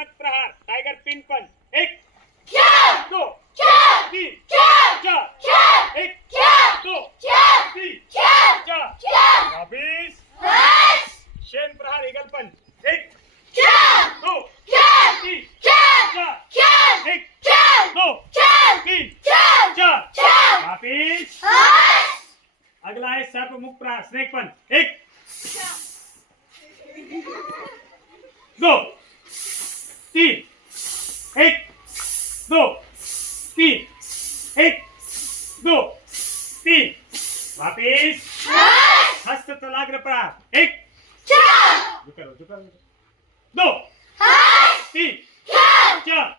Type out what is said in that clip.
नख प्रहार tiger pin पंच 1 2 3 4 1 2 3 4 वापिस शेन प्रहार ईगल पंच 1 2 3 4 1 2 3 4 वापिस अगला है सर्प मुख प्रहार स्नेक पंच 1 2 3 1 2 3 1 2 3 वापिस हस्त तलाग्र प्रहार 1 2 3 4